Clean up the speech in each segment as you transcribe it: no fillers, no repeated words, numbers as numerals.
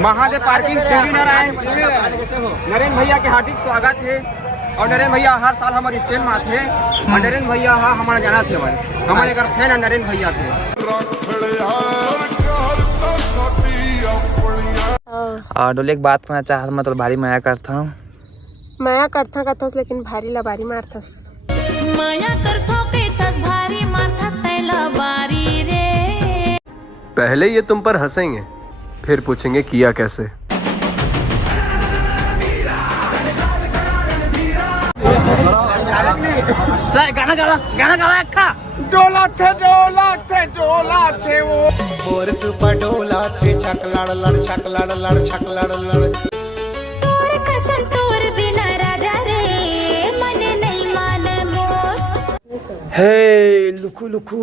Mahadev parking Shivri Narayan Narendra भैया के हार्दिक स्वागत है। और नरेंद्र भैया हर साल हमारे स्टैंड में थे और नरेंद्र भैया हमारा जाना थे भाई, हमारे अगर फैन है नरेंद्र भैया थे। और डोले एक बात कहना चाहत मतलब भारी माया करता कथस लेकिन भारी लबारी मारथस माया करथो कथस भारी मारथस तैला बारी रे। पहले ये तुम पर हंसेंगे फिर पूछेंगे किया कैसे। गाना गाना अक्का डोला थे वो और सुपर डोला थे छक लड़ लड़ छक लड़ लड़ छक लड़ लड़ तोर कसम तोर बिना राजा रे मने नहीं माने मोर। हे लुकु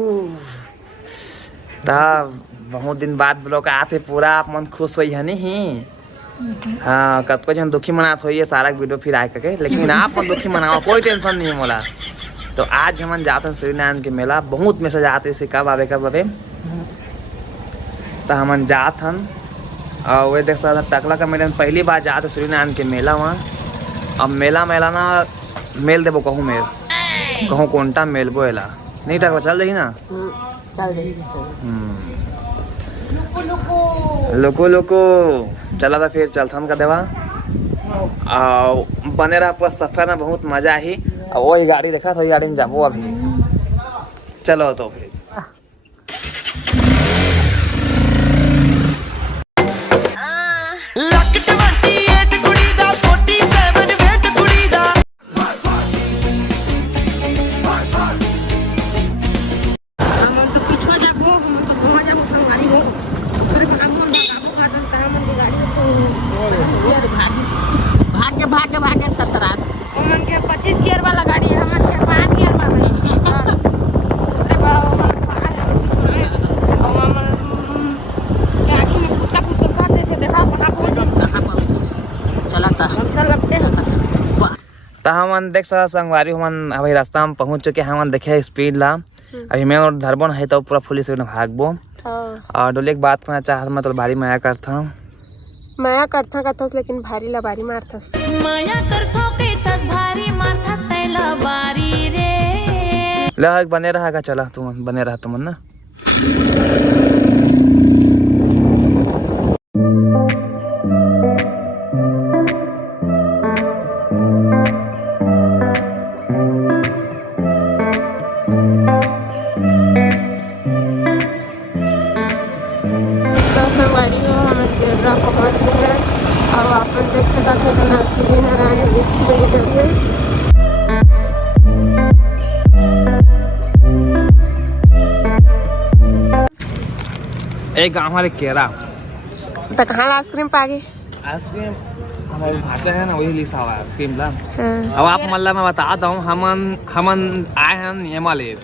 ता बहुत दिन बाद ब्लॉग आते पूरा आप मन खुश हुई है नहीं। हाँ कतको जन दुखी मनात हुई है सारा वीडियो फिर आए करके, लेकिन आप मन दुखी मनाओ कोई टेंशन नहीं मोला। तो आज हम जाते हैं श्रीनारायण के मेला, बहुत मैसेज आते हैं कब आवे तो हम जात हन। और वे देख सकते टकला का मेले पहली बार जाते श्रीनारायण के मेला वहाँ। अब मेला ना मेल देवो कहूँ मेल कहूँ कोनटा मेलबो एला नहीं टकला चल जाही ना लुको चला था फिर चलथन का देवा बने रहा पूरा सफर में बहुत मजा आई। और वही गाड़ी देखा था, गाड़ी में जाबो अभी चलो तो फिर भाग्य ससुराल हमन के 25 गियर वाला गाड़ी है, हमन के 5 गियर वाला है। अरे बाबा कर दे देखा चला था तो हम देख सकते संगवारी हम अभी रास्ता में पहुंच चुके हैं। हम देखे स्पीड ला अभी मैं और धरबो नहीं तो पूरा पुलिस भागबो। और डोले एक बात कहना चाहत मतलब भारी माया करथा कथस लेकिन भारी लबारी मारथस माया करथो कथस भारी मारथस तैला बारी रे। ले बने रहेगा चला तुम बने रहा तुम ना। पहुँच गए हैं और आप देख सकते हैं श्री नारायण एक गाँव वाले केरा तो कहाँ आइसक्रीम पा गई। आइसक्रीम हमारी भाषा है ना वही लिखा हुआ है आइसक्रीम ला। अब आप मतलब मैं बताता हूँ हमन आए हैं नियमा ले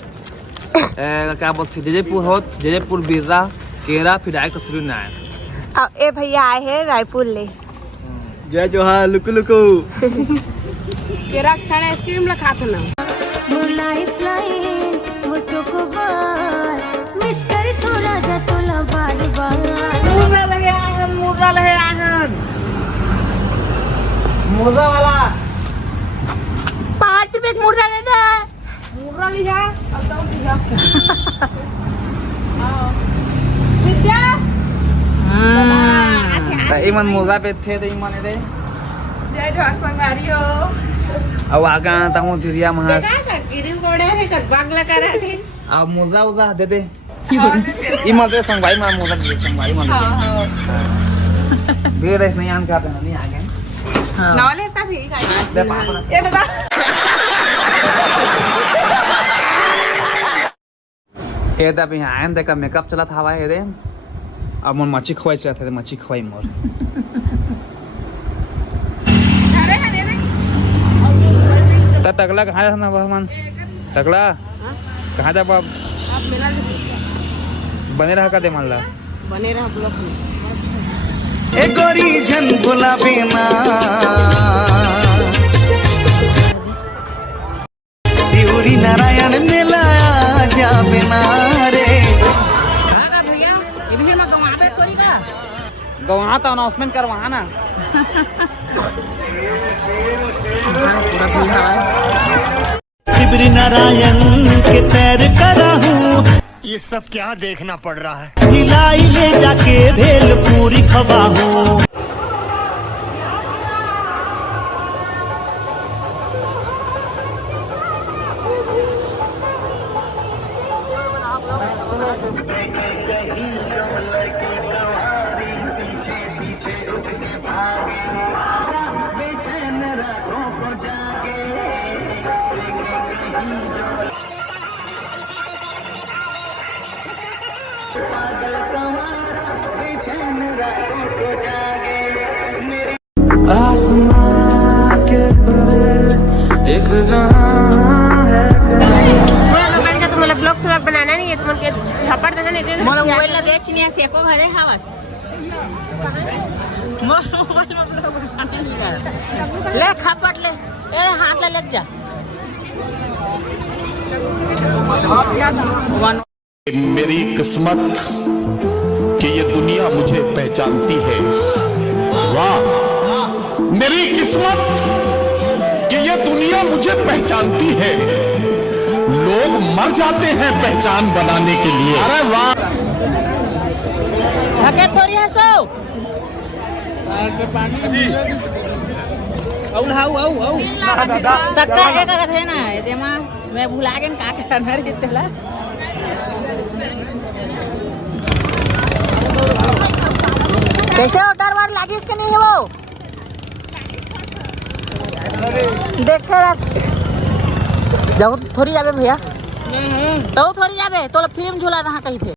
क्या बोलते जयपुर बिर्रा केरा फिर आए श्रीनारायण। अब ए भैया आए हैं रायपुर ले। जय जोहार लुकु केरा छाने आइसक्रीम ला खात ना मिस कर थोड़ा जा तोला बार मुर्गा वाला 5 रुपए मुर्रा दे दे मुर्रा ले जा अब तो ले जा विद्या इमन मुर्गा पे थे तो इमन दे जय जोहार संगारियो। अब आगे आता हूँ धीरिया महास गिरिम बोड़े है कर बागला करा थे अब मुर्गा दे दे इमन दे संगवाई मां मुर्गा दे संगवाई मां हां बेर रेस नहीं आन का पे नहीं आगे नॉलेज का भी दे पापा ये दादा ये तब यहाँ आयन देखा मेकअप चला था भाई रे। अब मोर मच्छी खवाई चला था मच्छी खवाई मोर तो टकला कहाँ जा ना भगवान टकला कहाँ जा बाप बने रहा का दे मान ला बने रहा ब्लॉक में ए गोरी जन गुलाबी ना शिवरी नारायण मेला जाबे ना रे भैया इन्हें में कमाबे कोई का वहाँ तो अनाउंसमेंट कर वहाँ ना। पूरा भीड़ है। शिवरी नारायण के सैर करा हूँ, ये सब क्या देखना पड़ रहा है। हिलाई ले जाके भेल पूरी खवा हूँ। आसमां के परे एक जहां है। का तुम्हाला ब्लॉग सलग बनाना नहीं है, तुम्हाला झापड़ देना नहीं दे। मला मोबाईल ला द्यायची नाही असे एको घाले हवास। ले खापट ले, ए हाथ ला लग जा। मेरी किस्मत कि ये दुनिया मुझे पहचानती है। वाह मेरी किस्मत कि ये दुनिया मुझे पहचानती है। लोग मर जाते हैं पहचान बनाने के लिए। अरे वाह धके थोड़ी हंसो। सक्का एक अगत है ना तेमा मैं भुला के का करना रे तेला। कैसे ऑर्डर वार लागी इसके नहीं है वो देखे जाओ थोड़ी जाबे भैया तो थोड़ी जाबे तो फिल्म झूला रहा कहीं पे।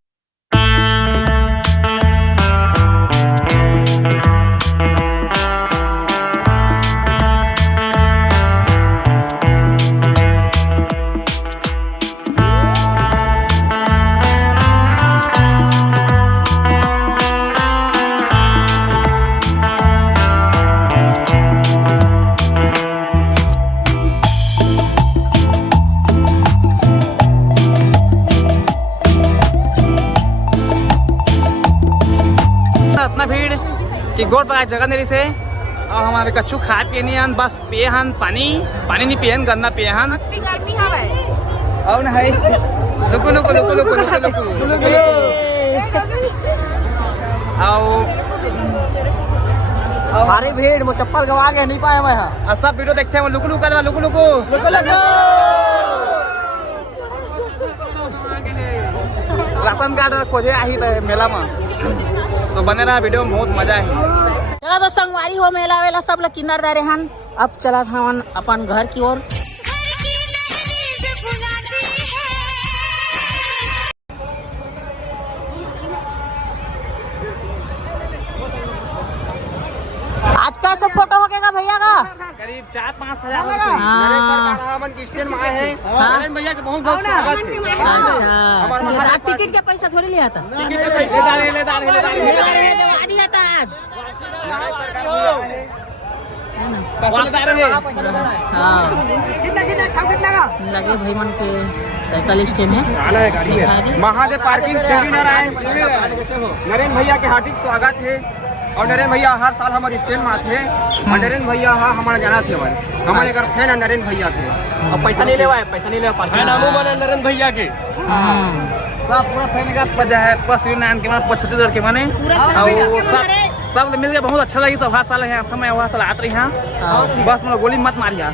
इतना भीड़ कि गोड़ पका जगह नहीं से। और हमारे कच्चू खा पिए नहीं बस पिए हन पानी नहीं पियन गंदा पिए हन। और ना है लुकु लुकु लुकु लुकु लुकु लुकु भारी भीड़ वो चप्पल गवा के नहीं पाए मैं। सब वीडियो देखते हैं लुकु लुकु लुकु लुकु लुकु लुकु। राशन कार्ड खोजे आई तो मेला में तो बने रहा वीडियो में बहुत मजा है। चला तो संगवारी हो मेला वेला सब लोग किन्नर दे रहे हन। अब चला था अपन घर की ओर। आज कैसे फोटो हो गया भैया का? करीब 4-5 हजार स्टैंड में आए हैं। नरेंद्र भैया के बहुत बहुत स्वागत है। अच्छा टिकट के पैसा थोड़ी लिया था। टिकट के पैसे लगे भाई मन के साइकिल स्टैंड है महादेव पार्किंग शिवरी नारायण। नरेंद्र भैया के हार्दिक स्वागत है। और नरेंद्र भैया हर साल हमारे स्टैंड में आते हैं। और नरेंद्र भैया हमारा जाना थे भाई हमारे घर फैन है नरेंद्र भैया के। और पैसा नहीं ले पैसा नहीं ले नरेंद्र भैया के सब पूरा फैन का वजह है। पूरा श्रीनारायण के माने छत्तीसगढ़ के माने सब मिल के बहुत अच्छा लगी। सब हर साल है समय वहाँ साल आते रही। बस मतलब गोली मत मारिया।